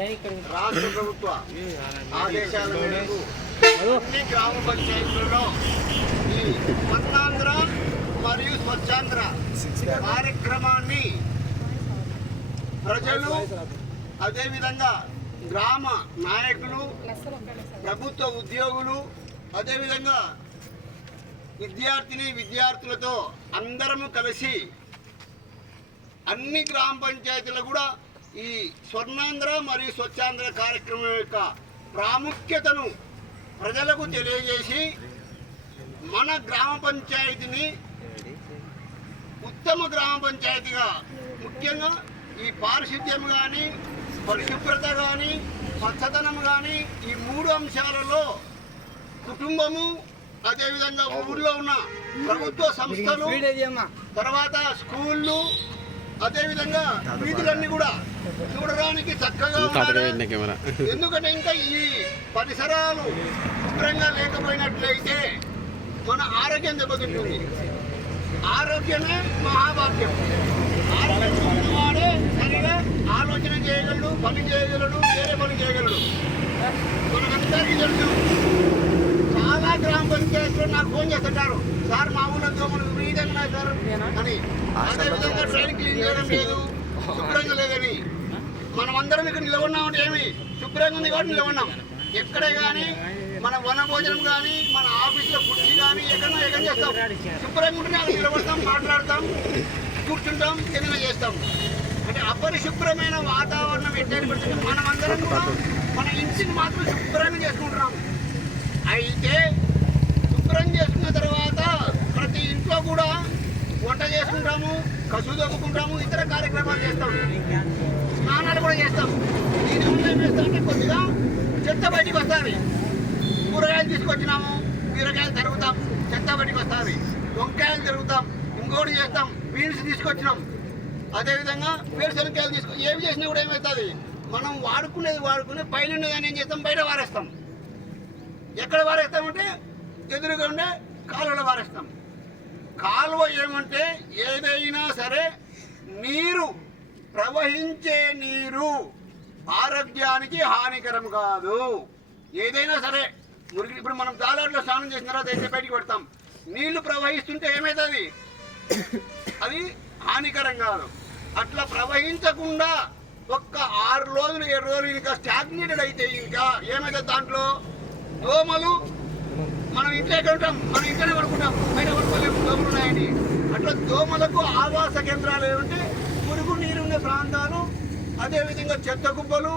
రాష్ట్ర ప్రభుత్వ ఆదేశాల మేరకు అన్ని గ్రామ పంచాయతీలలో ఈ స్వర్ణాంధ్ర మరియు స్వచ్ఛాంధ్ర కార్యక్రమాన్ని ప్రజలు అదేవిధంగా గ్రామ నాయకులు ప్రభుత్వ ఉద్యోగులు అదేవిధంగా విద్యార్థిని విద్యార్థులతో అందరము కలిసి అన్ని గ్రామ పంచాయతీలు కూడా ఈ స్వర్ణాంధ్ర మరియు స్వచ్ఛాంధ్ర కార్యక్రమం యొక్క ప్రాముఖ్యతను ప్రజలకు తెలియజేసి మన గ్రామ పంచాయతీని ఉత్తమ గ్రామ పంచాయతీగా ముఖ్యంగా ఈ పారిశుద్ధ్యం కానీ పరిశుభ్రత కానీ స్వచ్ఛతనం కానీ ఈ మూడు అంశాలలో కుటుంబము అదేవిధంగా ఊళ్ళో ఉన్న ప్రభుత్వ సంస్థలు తర్వాత స్కూళ్ళు అదేవిధంగా వీధులన్నీ కూడా చూడడానికి చక్కగా ఎందుకంటే ఇంకా ఈ పరిసరాలు శుభ్రంగా లేకపోయినట్లయితే మన ఆరోగ్యం దెబ్బతింటుంది. ఆరోగ్యమే మహాభాగ్యం. ఆరోగ్యం ఉన్నవాడే సరిగా ఆలోచన చేయగలడు పని చేయగలడు వేరే పని చేయగలడు. మనకందరికీ తెలుసు చాలా గ్రామ పంచాయతీలో నాకు ఫోన్ చేస్తుంటారు సార్ మా ఊళ్ళో దోమలు విపరీతంగా సార్ అని అదేవిధంగా ట్రైన్ క్లీన్ చేయడం లేదు శుభ్రంగా లేదని మనం అందరం ఇక్కడ నిలబడినామంటే ఏమి శుభ్రంగా ఉంది కాబట్టి నిలబడినాం ఎక్కడే కానీ మన వన భోజనం కానీ మన ఆఫీస్లో కుర్చీ కానీ ఎక్కడన్నా ఎక్కడ చేస్తాం శుభ్రంగా ఉంటే అక్కడ నిలబడతాం మాట్లాడతాం కూర్చుంటాం ఏదైనా చేస్తాం అంటే అపరిశుభ్రమైన వాతావరణం ఎట్లా పెడుతుంది మనం అందరం కూడా మన ఇంటిని మాత్రం శుభ్రంగా చేసుకుంటున్నాం. అయితే శుభ్రం చేసుకున్న తర్వాత ప్రతి ఇంట్లో కూడా వంట చేసుకుంటాము కసు దొక్కుకుంటాము ఇతర కార్యక్రమాలు చేస్తాం. స్నానాలు కూడా చేస్తాం. దీనివల్ల ఏం చేస్తామంటే కొద్దిగా చెత్త బయటికి వస్తుంది. కూరగాయలు తీసుకొచ్చినాము బీరకాయలు తరుగుతాం చెత్త బయటికి వస్తుంది. వంకాయలు తిరుగుతాం ఇంకోటి చేస్తాం బీన్స్ తీసుకొచ్చినాం. అదేవిధంగా వేరుశనగకాయలు తీసుకొని ఏవి చేసినా కూడా ఏమవుతుంది? మనం వాడుకునేది వాడుకునే పైన ఉన్నదాన్ని ఏం చేస్తాం? బయట వారేస్తాం ఎక్కడ వారేస్తామంటే ఎదురుగా ఉండే కాలువలో వారేస్తాం. కాలువ ఏమంటే ఏదైనా సరే నీరు ప్రవహించే నీరు ఆరోగ్యానికి హానికరం కాదు. ఏదైనా సరే మురికి ఇప్పుడు మనం దాలాట్లో స్నానం చేసిన తర్వాత అయితే బయటికి పెడతాం నీళ్ళు ప్రవహిస్తుంటే ఏమవుతుంది అది హానికరం కాదు. అట్లా ప్రవహించకుండా ఒక్క ఆరు రోజులు ఏడు రోజులు ఇంకా స్టాగ్నేటెడ్ అయితే ఇంకా ఏమైతే దాంట్లో? దోమలు మనం ఇంట్లో ఎక్కడ ఉంటాం మనం ఇంట్లోనే పడుకుంటాం. బయట పడుకోలేము దోమలు ఉన్నాయని అట్లా దోమలకు ఆవాస కేంద్రాలు ఏమంటే మురుగు నీరు ఉండే ప్రాంతాలు అదేవిధంగా చెత్త కుప్పలు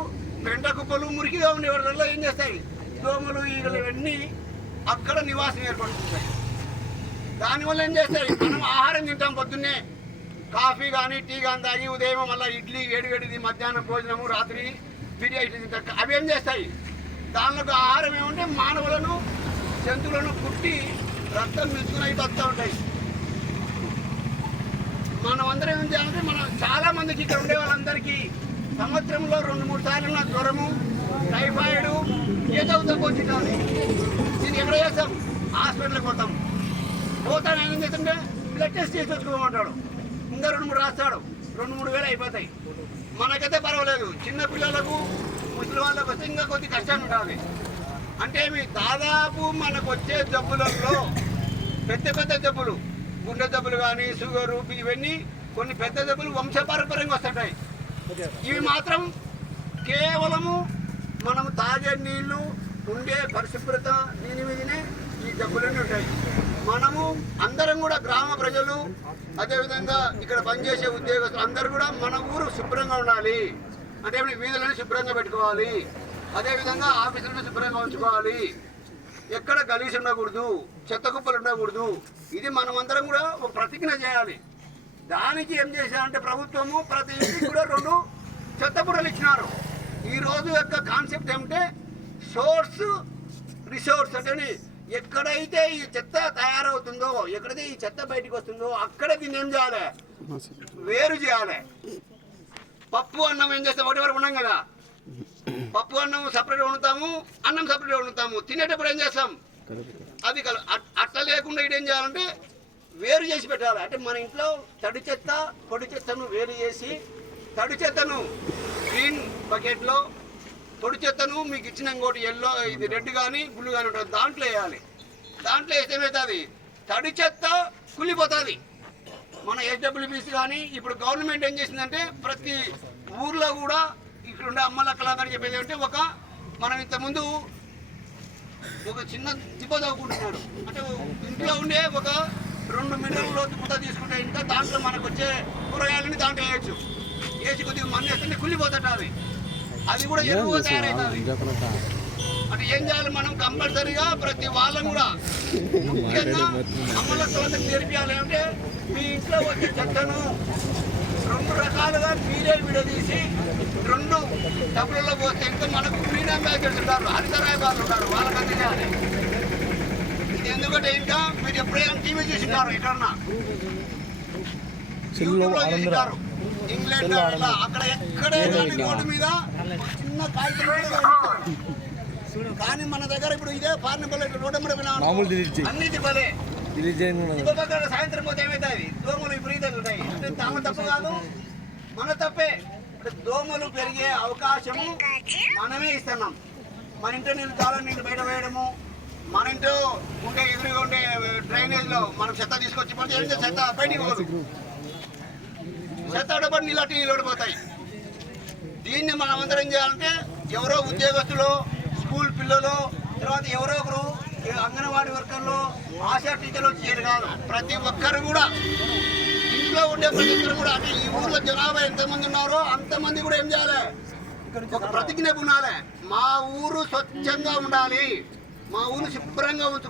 పెంట కుప్పలు మురికిగా ఉండే వల్ల ఏం చేస్తాయి? దోమలు ఈగలు ఇవన్నీ అక్కడ నివాసం ఏర్పడుతుంటాయి. దానివల్ల ఏం చేస్తాయి? మనం ఆహారం తింటాం పొద్దున్నే. కాఫీ కానీ టీ కానీ తాగి ఉదయం మళ్ళీ ఇడ్లీ వేడి వేడిది మధ్యాహ్నం భోజనము రాత్రి బిర్యానీ తింటాం. అవి ఏం చేస్తాయి? దానిలో ఆహారం ఏమంటే మానవులను జంతువులను పుట్టి రక్తం మించుకుని వస్తూ ఉంటాయి. మనం అందరం ఏం చేయాలంటే మనం చాలా మందికి ఇక్కడ ఉండే వాళ్ళందరికీ సంవత్సరంలో రెండు మూడు సార్లు నా జ్వరము టైఫాయిడ్ ఏదో వచ్చింది దీన్ని ఎక్కడ చేస్తాం? హాస్పిటల్కి పోతాం. పోతాను ఏం చేస్తుంటే బ్లడ్ టెస్ట్ చేసి వచ్చుకోమంటాడు ఇంకా రెండు మూడు రాస్తాడు. రెండు మూడు వేలు అయిపోతాయి. మనకైతే పర్వాలేదు. చిన్న పిల్లలకు ముసలి వాళ్ళకి వచ్చి ఇంకా కొద్ది కష్టం ఉంటుంది అంటే మీ దాదాపు మనకు వచ్చే జబ్బులలో పెద్ద పెద్ద జబ్బులు గుండె జబ్బులు కానీ షుగరు ఇవన్నీ కొన్ని పెద్ద జబ్బులు వంశపారంపర్యంగా వస్తుంటాయి. ఇవి మాత్రం కేవలము మనం తాగే నీళ్ళు ఉండే పరిశుభ్రత దీని మీదనే ఈ జబ్బులన్నీ ఉంటాయి. మనము అందరం కూడా గ్రామ ప్రజలు అదేవిధంగా ఇక్కడ పనిచేసే ఉద్యోగస్తులు అందరూ కూడా మన ఊరు శుభ్రంగా ఉండాలి. అంటే వీధులను శుభ్రంగా పెట్టుకోవాలి. అదేవిధంగా ఆఫీసులను శుభ్రంగా ఉంచుకోవాలి. ఎక్కడ గలీజ్ ఉండకూడదు చెత్త కుప్పలు ఉండకూడదు. ఇది మనమందరం కూడా ఒక ప్రతిజ్ఞ చేయాలి. దానికి ఏం చేశారంటే ప్రభుత్వము ప్రతి ఇంటికి కూడా రెండు చెత్త బుర్రలు ఇచ్చినారు. ఈ రోజు యొక్క కాన్సెప్ట్ ఏమంటే సోర్స్ రిసోర్స్ అంటే ఎక్కడైతే ఈ చెత్త తయారవుతుందో ఎక్కడైతే ఈ చెత్త బయటికి వస్తుందో అక్కడ దీన్ని ఏం చేయాలి? వేరు చేయాలి. పప్పు అన్నం ఏం చేస్తాం? ఒకటి వరకు ఉన్నాం కదా. పప్పు అన్నం సపరేట్ వండుతాము అన్నం సపరేట్ వండుతాము. తినేటప్పుడు ఏం చేస్తాం? అది కల అట్- అట్లా లేకుండా ఇది ఏం చేయాలంటే వేరు చేసి పెట్టాలి. అంటే మన ఇంట్లో తడి చెత్త పొడి చెత్తను వేరు చేసి తడి చెత్తను గ్రీన్ బకెట్లో పొడి చెత్తను మీకు ఇచ్చిన ఇంకోటి ఎల్లో ఇది రెడ్ కానీ గుళ్ళు కానీ ఉంటుంది. దాంట్లో వేయాలి. దాంట్లో వేస్తే ఏమవుతుంది? తడి చెత్త కుళ్ళిపోతుంది. మన హెచ్డబ్ల్యూబీసీ కానీ ఇప్పుడు గవర్నమెంట్ ఏం చేసిందంటే ప్రతి ఊర్లో కూడా ఇక్కడ ఉండే అమ్మలక్కలందరూ చెప్పేది అంటే ఒక మనం ఇంతకుముందు ఒక చిన్న దిబ్బ తవ్వుకుంటున్నాడు. అంటే ఇంట్లో ఉండే ఒక రెండు మిల్లర్ల లోతు గుట్ట తీసుకుంటే ఇంకా దాంట్లో మనకు వచ్చే కూరగాయలని దాంట్లో వేయచ్చు. వేసి కొద్దిగా మన్ను వేస్తే కుళ్ళిపోతట అది అది కూడా ఎరువుగా తయారవుతుంది అంటే ఏం చేయాలి మనం కంపల్సరీగా ప్రతి వాళ్ళని కూడా ముఖ్యంగా అమ్మలక్కలందరికీ నేర్పియాలి. అంటే మీ ఇంట్లో వచ్చే చెత్తను రెండు రకాలుగా మీరే విడదీసి రెండు డబ్బులలో పోస్తే ఇంకా మనకు గ్రీన్ అంబాసిడర్స్ ఉంటారు హరిత రాయబారులు ఉంటారు వాళ్ళకి అందించాలి ఇది ఎందుకంటే ఇంకా మీరు ఎప్పుడైనా టీవీ చూసినారు ఎక్కడన్నా? యూట్యూబ్లో చూసినారు. ఇంగ్లాండ్ అక్కడ ఎక్కడే కానీ రోడ్డు మీద చిన్న కాగితం. కానీ మన దగ్గర ఇప్పుడు ఇదే రోడ్డు మామూలు రిలీజ్ చేయను ఇంకొక సాయంత్రం పోతే ఏమవుతుంది దోమలు విపరీతంగా ఉంటాయి. అంటే తమ తప్పు కాదు మన తప్పే. దోమలు పెరిగే అవకాశము మనమే ఇస్తున్నాం. మన ఇంట్లో నీళ్ళు చాలా నీళ్ళు బయట వేయడము మన ఇంట్లో ఉండే ఎదురుగా ఉండే డ్రైనేజ్లో మనం చెత్త తీసుకొచ్చి పడితే చెత్త బయటికి పోదు. చెత్త ఆడబడి నీళ్ళు అటు నీళ్ళు దీన్ని మనం అందరం చేయాలంటే ఎవరో ఉద్యోగస్తులు స్కూల్ పిల్లలు తర్వాత ఎవరో ఒకరు అంగన్వాడీ వర్కర్లు ఆశా టీచర్లు వచ్చేది కాదు. ప్రతి ఒక్కరు కూడా ఇంట్లో ఉండే ప్రతి ఒక్కరు కూడా అంటే ఈ ఊర్లో జనాభా ఎంతమంది ఉన్నారో అంతమంది కూడా ఏం చేయాలి? ఒక ప్రతిజ్ఞ ఉండాలి మా ఊరు స్వచ్ఛంగా ఉండాలి. మా ఊరు శుభ్రంగా ఉంచుకోవాలి